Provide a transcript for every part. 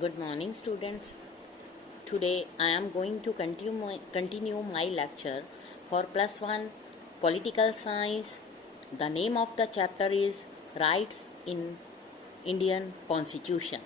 Good morning, students. Today I am going to continue my lecture for plus 1 political science. The name of the chapter is Rights in Indian Constitution,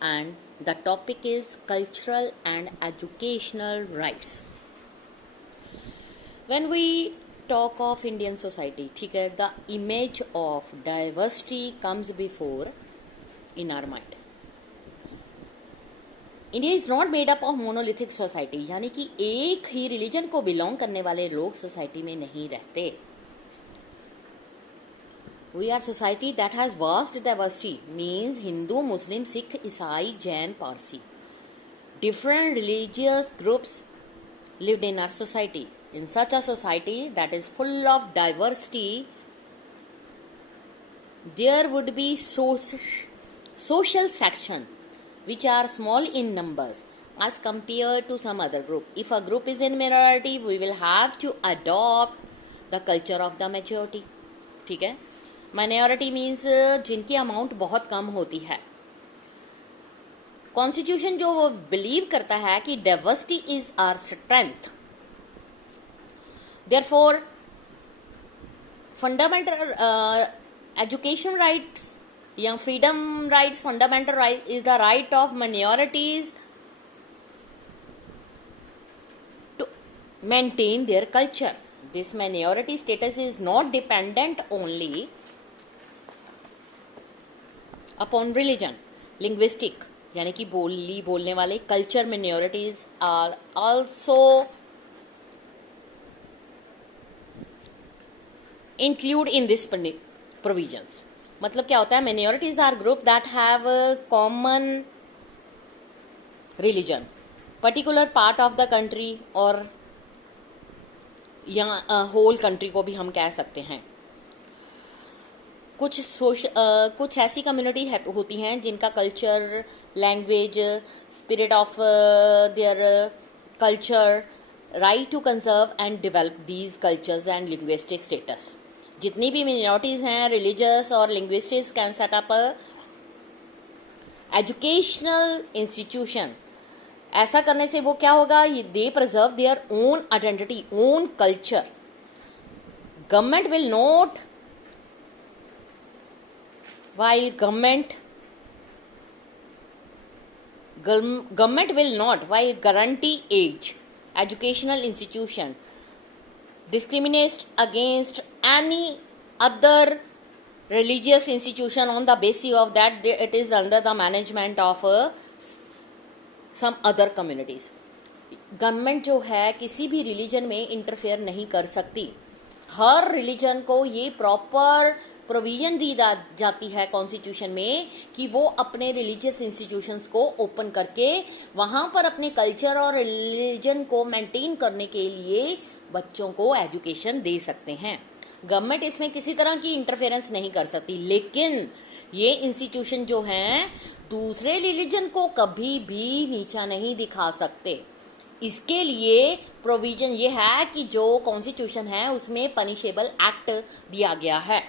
and the topic is cultural and educational rights. When we talk of Indian society, the image of diversity comes before in our mind. India is not made up of monolithic society, यानी कि एक ही religion को belong करने वाले लोग society में नहीं रहते. We are society that has vast diversity, means Hindu, Muslim, Sikh, ईसाई, Jain, Parsi. Different religious groups lived in our society. In such a society that is full of diversity, there would be social section which are small in numbers as compared to some other group. If a group is in minority, we will have to adopt the culture of the majority. ठीक है. Minority means जिनकी amount बहुत कम होती है. Constitution जो वो believe करता है कि diversity is our strength. Therefore fundamental education rights या freedom rights, fundamental right is the right of minorities to maintain their culture. This minority status is not dependent only upon religion, linguistic यानी कि बोली बोलने वाले culture minorities are also include in this provisions. मतलब क्या होता है? Minorities are group that have common religion, particular part of the country, और या होल कंट्री को भी हम कह सकते हैं. कुछ ऐसी कम्युनिटी होती हैं जिनका culture, language, spirit of their culture, right to conserve and develop these cultures and linguistic status. जितनी भी मिनॉरिटीज हैं, रिलीजियस और linguistics, can set up educational institution. ऐसा करने से वो क्या होगा? They preserve their own identity, own culture. Government will not while guarantee age educational institution discriminates against any other religious institution on the basis of that it is under the management of some other communities. Government जो है किसी भी religion में interfere नहीं कर सकती. हर religion को ये प्रॉपर प्रोविजन दी जाती है कॉन्स्टिट्यूशन में कि वो अपने रिलीजियस इंस्टीट्यूशंस को ओपन करके वहाँ पर अपने कल्चर और रिलीजन को मेंटेन करने के लिए बच्चों को एजुकेशन दे सकते हैं. गवर्नमेंट इसमें किसी तरह की इंटरफेरेंस नहीं कर सकती, लेकिन ये इंस्टीट्यूशन जो हैं दूसरे रिलीजन को कभी भी नीचा नहीं दिखा सकते. इसके लिए प्रोविजन ये है कि जो कॉन्स्टिट्यूशन है उसमें पनिशेबल एक्ट दिया गया है.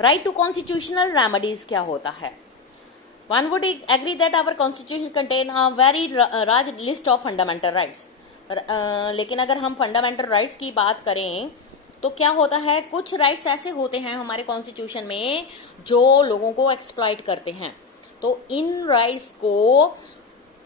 राइट टू कॉन्स्टिट्यूशनल रेमेडीज क्या होता है? One would agree that our constitution contain a very large list of fundamental rights. लेकिन अगर हम फंडामेंटल राइट्स की बात करें तो क्या होता है? कुछ राइट्स ऐसे होते हैं हमारे कॉन्स्टिट्यूशन में जो लोगों को एक्सप्लॉइट करते हैं. तो इन राइट्स को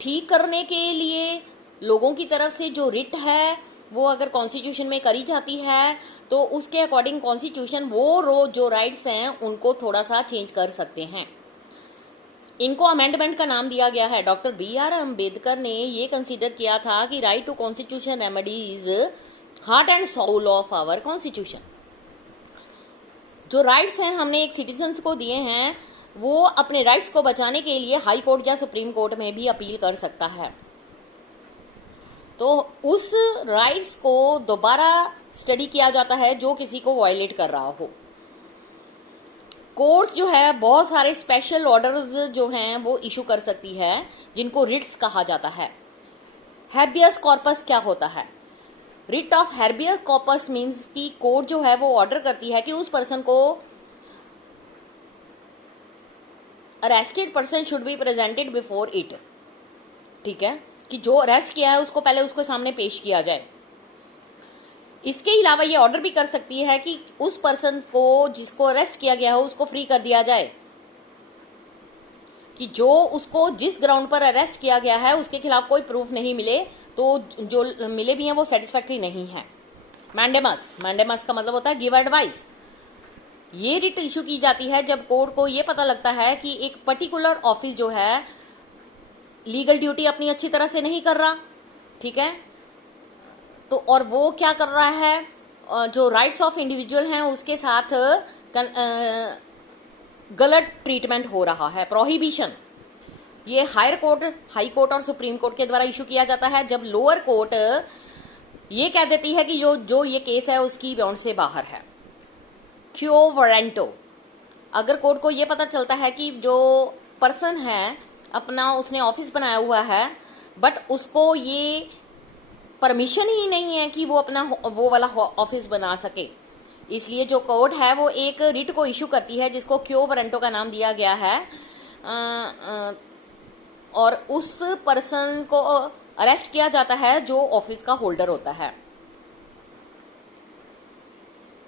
ठीक करने के लिए लोगों की तरफ से जो रिट है वो अगर कॉन्स्टिट्यूशन में करी जाती है तो उसके अकॉर्डिंग कॉन्स्टिट्यूशन वो जो राइट्स हैं उनको थोड़ा सा चेंज कर सकते हैं. इनको अमेंडमेंट का नाम दिया गया है. Doctor B.R. अम्बेडकर ने ये कंसीडर किया था कि right to constitution remedy is heart and soul of our constitution. जो राइट्स हैं हमने एक सिटीजन्स को दिए हैं, वो अपने राइट्स को बचाने के लिए हाई कोर्ट या सुप्रीम कोर्ट में भी अपील कर सकता है. तो उस राइट्स को दोबारा स्टडी किया जाता है जो किसी को वायलेट कर रहा हो. कोर्ट जो है बहुत सारे स्पेशल ऑर्डर्स जो हैं वो इशू कर सकती है जिनको रिट्स कहा जाता है. हैबियस कॉर्पस क्या होता है? Writ of habeas corpus means कि कोर्ट जो है वो ऑर्डर करती है कि उस पर्सन को arrested person should be presented before it, ठीक है, कि जो अरेस्ट किया है उसको पहले उसके सामने पेश किया जाए। इसके अलावा ये ऑर्डर भी कर सकती है कि उस पर्सन को जिसको अरेस्ट किया गया हो उसको फ्री कर दिया जाए, कि जो उसको जिस ग्राउंड पर अरेस्ट किया गया है उसके खिलाफ कोई प्रूफ नहीं मिले, तो जो मिले भी हैं वो सेटिस्फैक्ट्री नहीं है। मैंडेमस का मतलब होता है गिव एडवाइस। ये रिट इशू की जाती है जब कोर्ट को ये पता लगता है कि एक पर्टिकुलर ऑफिस जो है लीगल ड्यूटी अपनी अच्छी तरह से नहीं कर रहा, ठीक है, तो और वो क्या कर रहा है, जो राइट्स ऑफ इंडिविजुअल हैं उसके साथ गलत ट्रीटमेंट हो रहा है, प्रोहिबिशन। ये हाई कोर्ट और सुप्रीम कोर्ट के द्वारा इशू किया जाता है जब लोअर कोर्ट ये कह देती है कि जो ये केस है उसकी बाउंड से बाहर है। क्यो वारंटो, अगर कोर्ट को ये पता चलता है कि जो पर्सन है अपना उसने ऑफिस बनाया हुआ है बट उसको ये परमिशन ही नहीं है कि वो अपना वो वाला ऑफिस बना सके, इसलिए जो कोर्ट है वो एक रिट को इशू करती है जिसको क्यो वारंटो का नाम दिया गया है, और उस पर्सन को अरेस्ट किया जाता है जो ऑफिस का होल्डर होता है।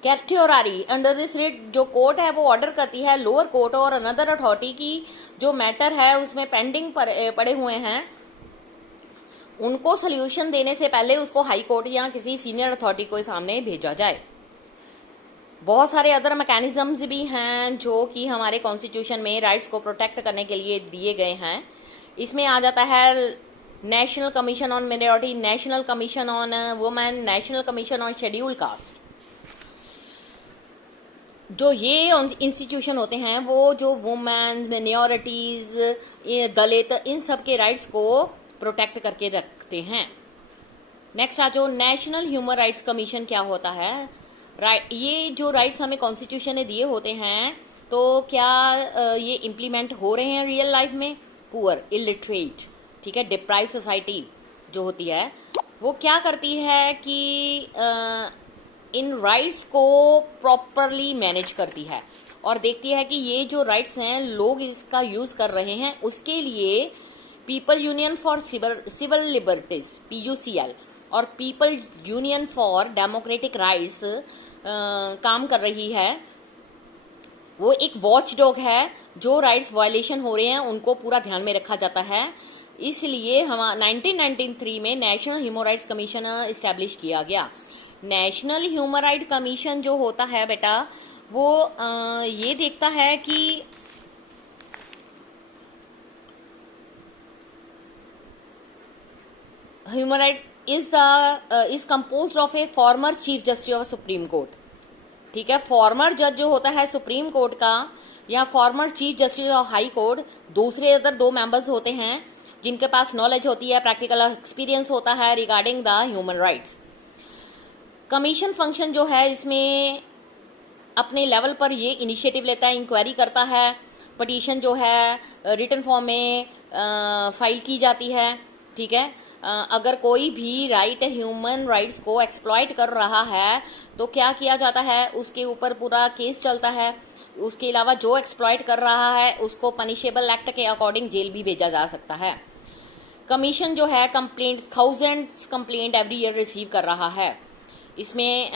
कैर्टियोरारी, अंडर दिस रिट जो कोर्ट है वो ऑर्डर करती है लोअर कोर्ट और अनदर अथॉरिटी की जो मैटर है उसमें पेंडिंग पड़े हुए हैं उनको सोल्यूशन देने से पहले उसको हाई कोर्ट या किसी सीनियर अथॉरिटी के सामने भेजा जाए। बहुत सारे अदर मैकेनिज्म्स भी हैं जो कि हमारे कॉन्स्टिट्यूशन में राइट्स को प्रोटेक्ट करने के लिए दिए गए हैं। इसमें आ जाता है national commission on minority, national commission on women, national commission on schedule caste. जो ये इंस्टीट्यूशन होते हैं वो जो वुमेन, माइनॉरिटीज, दलित, इन सब के राइट्स को प्रोटेक्ट करके रखते हैं। नेक्स्ट आ जो नेशनल ह्यूमन राइट्स कमीशन क्या होता है, ये जो राइट्स हमें कॉन्स्टिट्यूशन ने दिए होते हैं तो क्या ये इम्प्लीमेंट हो रहे हैं रियल लाइफ में। पुअर, इलिटरेट, ठीक है, डिप्राइव सोसाइटी जो होती है वो क्या करती है कि इन राइट्स को प्रॉपरली मैनेज करती है और देखती है कि ये जो राइट्स हैं लोग इसका यूज़ कर रहे हैं। उसके लिए people union for civil liberties PUCL और people union for democratic rights काम कर रही है। वो एक वॉच डॉग है, जो राइट्स वायलेशन हो रहे हैं उनको पूरा ध्यान में रखा जाता है। इसलिए हम 1993 में national human rights commission establish किया गया। नेशनल ह्यूमन राइट कमीशन जो होता है बेटा वो ये देखता है कि human right is composed of A former chief justice of supreme court, ठीक है। फॉर्मर जज जो होता है सुप्रीम कोर्ट का या former chief justice of high court, दूसरे अदर 2 मेंबर्स होते हैं जिनके पास नॉलेज होती है, प्रैक्टिकल एक्सपीरियंस होता है regarding the human rights. Commission function जो है इसमें अपने लेवल पर ये इनिशिएटिव लेता है, इंक्वायरी करता है, पटिशन जो है रिटन फॉर्म में फाइल की जाती है, ठीक है। अगर कोई भी राइट ह्यूमन राइट्स को एक्सप्लॉइट कर रहा है तो क्या किया जाता है, उसके ऊपर पूरा केस चलता है। उसके अलावा जो एक्सप्लॉइट कर रहा है उसको पनिशेबल एक्ट के अकॉर्डिंग जेल भी भेजा जा सकता है। कमीशन जो है complaints, 1000 complaint every year receive कर रहा है। इसमें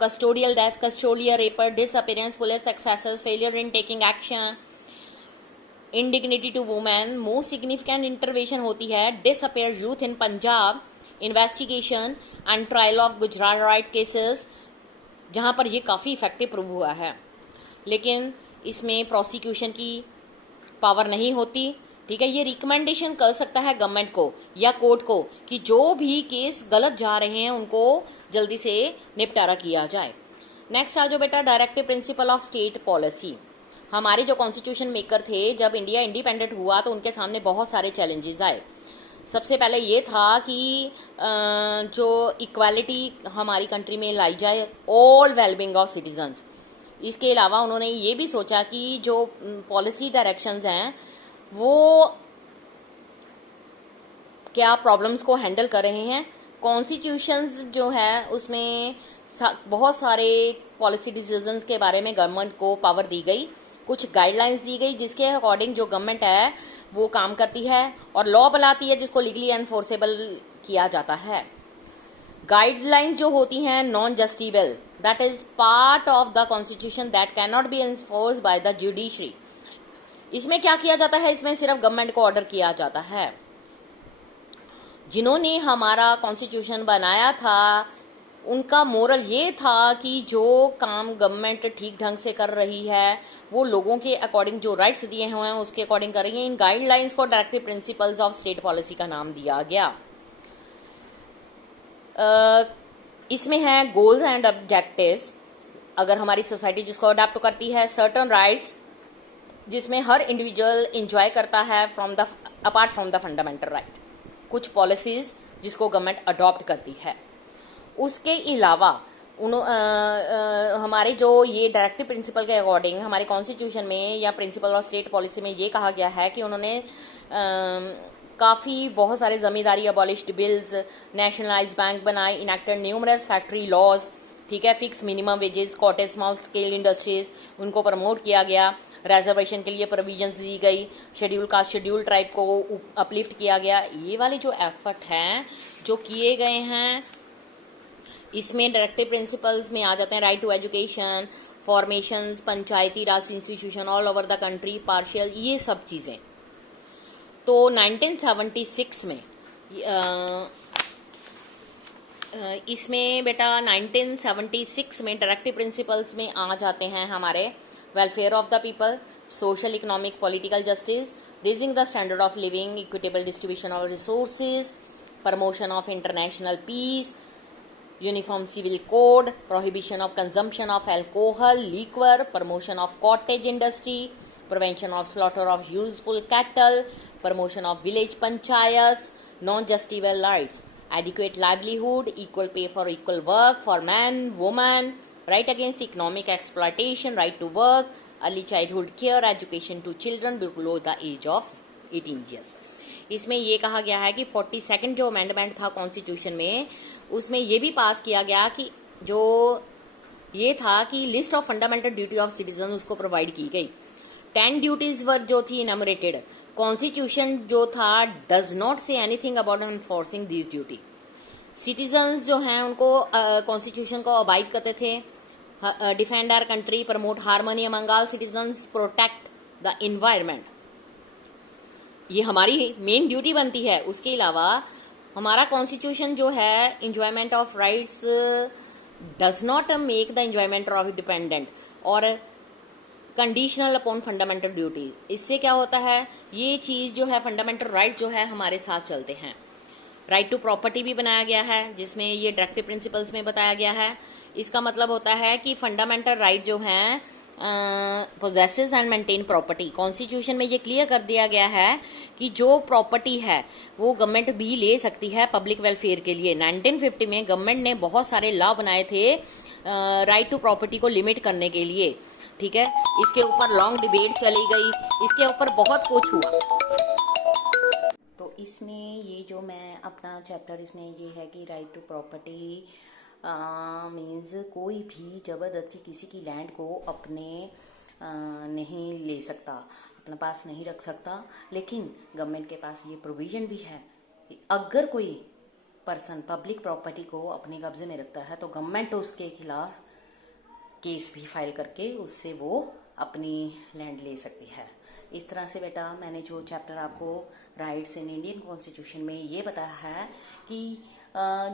custodial death, custodial rape, disappearance, police excesses, failure in taking action, indignity to women, most significant intervention होती है disappear youth in Punjab, investigation and trial of Gujarat riot cases, जहां पर ये काफ़ी इफेक्टिव प्रूव हुआ है। लेकिन इसमें प्रोसिक्यूशन की पावर नहीं होती, ठीक है। ये रिकमेंडेशन कर सकता है गवर्नमेंट को या कोर्ट को कि जो भी केस गलत जा रहे हैं उनको जल्दी से निपटारा किया जाए। नेक्स्ट आ जाओ बेटा directive principle of state policy. हमारे जो कॉन्स्टिट्यूशन मेकर थे जब इंडिया इंडिपेंडेंट हुआ तो उनके सामने बहुत सारे चैलेंजेस आए। सबसे पहले ये था कि जो इक्वालिटी हमारी कंट्री में लाई जाए, ऑल वेलबींग ऑफ सिटीजन्स। इसके अलावा उन्होंने ये भी सोचा कि जो पॉलिसी डायरेक्शंस हैं वो क्या प्रॉब्लम्स को हैंडल कर रहे हैं। कॉन्स्टिट्यूशंस जो है उसमें बहुत सारे पॉलिसी डिसीजंस के बारे में गवर्नमेंट को पावर दी गई कुछ गाइडलाइंस दी गई जिसके अकॉर्डिंग जो गवर्नमेंट है वो काम करती है और लॉ बनाती है जिसको लीगली एनफोर्सेबल किया जाता है। गाइडलाइंस जो होती हैं non justiciable, that is part of the constitution that can not be enforce by the judiciary. इसमें क्या किया जाता है, इसमें सिर्फ गवर्नमेंट को ऑर्डर किया जाता है। जिन्होंने हमारा कॉन्स्टिट्यूशन बनाया था उनका मोरल ये था कि जो काम गवर्नमेंट ठीक ढंग से कर रही है वो लोगों के अकॉर्डिंग जो राइट्स दिए हुए हैं उसके अकॉर्डिंग कर रही है। इन गाइडलाइंस को directive principles of state policy का नाम दिया गया। इसमें है गोल्स एंड ऑब्जेक्टिव्स। अगर हमारी सोसाइटी जिसको अडॉप्ट करती है, सर्टन राइट्स जिसमें हर इंडिविजुअल इंजॉय करता है apart from the fundamental right. कुछ पॉलिसीज जिसको गवर्नमेंट अडॉप्ट करती है। उसके अलावा हमारे जो ये डायरेक्टिव प्रिंसिपल के अकॉर्डिंग हमारे कॉन्स्टिट्यूशन में या प्रिंसिपल ऑफ स्टेट पॉलिसी में ये कहा गया है कि उन्होंने काफ़ी बहुत सारे जमींदारी अबॉलिश्ड बिल्स, नेशनलाइज बैंक बनाए, इनेक्टेड न्यूमरस फैक्ट्री लॉज, ठीक है, fix minimum wages, cottage small scale industries उनको प्रमोट किया गया, रिजर्वेशन के लिए प्रोविजंस दी गई, शेड्यूल कास्ट शेड्यूल ट्राइब को अपलिफ्ट किया गया। ये वाले जो एफर्ट हैं जो किए गए हैं इसमें डायरेक्टिव प्रिंसिपल्स में आ जाते हैं right to education, formations, Panchayati Raj institution all over the country, partial, ये सब चीज़ें। तो 1976 में इसमें बेटा 1976 में डायरेक्टिव प्रिंसिपल्स में आ जाते हैं हमारे welfare of the people, social economic political justice, raising the standard of living, equitable distribution of resources, promotion of international peace, uniform civil code, prohibition of consumption of alcohol, liquor, promotion of cottage industry, prevention of slaughter of useful cattle, promotion of village panchayats, non-justiciable rights, adequate livelihood, equal pay for equal work for man, woman, right against economic exploitation, right to work, early childhood care, education to children below the age of 18 years। इसमें ये कहा गया है कि 42nd जो amendment था constitution में उसमें ये भी पास किया गया कि जो ये था कि list of fundamental duty of citizen उसको प्रोवाइड की गई। 10 ड्यूटीज वर जो थी इनमरेटेड। कॉन्स्टिट्यूशन जो था does not say anything about enforcing this duty. Citizens जो हैं उनको कॉन्स्टिट्यूशन को अबाइड करते थे, defend our country, promote harmony among all citizens, protect the environment. ये हमारी मेन ड्यूटी बनती है। उसके अलावा हमारा कॉन्स्टिट्यूशन जो है enjoyment of rights does not make the enjoyment of dependent और कंडीशनल अपॉन फंडामेंटल ड्यूटी। इससे क्या होता है, ये चीज़ जो है फंडामेंटल राइट जो है हमारे साथ चलते हैं। राइट टू प्रॉपर्टी भी बनाया गया है जिसमें ये डायरेक्टिव प्रिंसिपल्स में बताया गया है। इसका मतलब होता है कि फंडामेंटल राइट जो हैं possesses and maintain property. Constitution में ये क्लियर कर दिया गया है कि जो प्रॉपर्टी है वो गवर्नमेंट भी ले सकती है पब्लिक वेलफेयर के लिए। 1950 में गवर्नमेंट ने बहुत सारे लॉ बनाए थे राइट टू प्रॉपर्टी को लिमिट करने के लिए, ठीक है। इसके ऊपर लॉन्ग डिबेट चली गई, इसके ऊपर बहुत कुछ हुआ। तो इसमें ये जो मैं अपना चैप्टर इसमें ये है कि राइट टू प्रॉपर्टी मीन्स कोई भी ज़बरदस्ती किसी की लैंड को अपने नहीं ले सकता, अपने पास नहीं रख सकता। लेकिन गवर्नमेंट के पास ये प्रोविज़न भी है, अगर कोई पर्सन पब्लिक प्रॉपर्टी को अपने कब्जे में रखता है तो गवर्नमेंट उसके खिलाफ केस भी फाइल करके उससे वो अपनी लैंड ले सकती है। इस तरह से बेटा मैंने जो चैप्टर आपको राइट्स इन इंडियन कॉन्स्टिट्यूशन में ये बताया है कि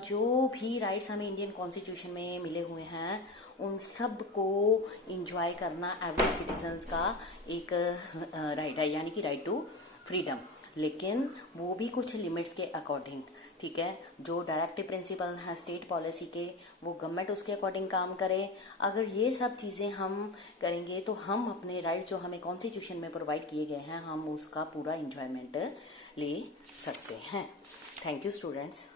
जो भी राइट्स हमें इंडियन कॉन्स्टिट्यूशन में मिले हुए हैं उन सब को इंजॉय करना एवरी सिटीजन्स का एक राइट है, यानी कि राइट टू फ्रीडम। लेकिन वो भी कुछ लिमिट्स के अकॉर्डिंग, ठीक है। जो डायरेक्टिव प्रिंसिपल हैं स्टेट पॉलिसी के वो गवर्नमेंट उसके अकॉर्डिंग काम करे। अगर ये सब चीज़ें हम करेंगे तो हम अपने राइट्स जो हमें कॉन्स्टिट्यूशन में प्रोवाइड किए गए हैं हम उसका पूरा इंजॉयमेंट ले सकते हैं। Thank you students.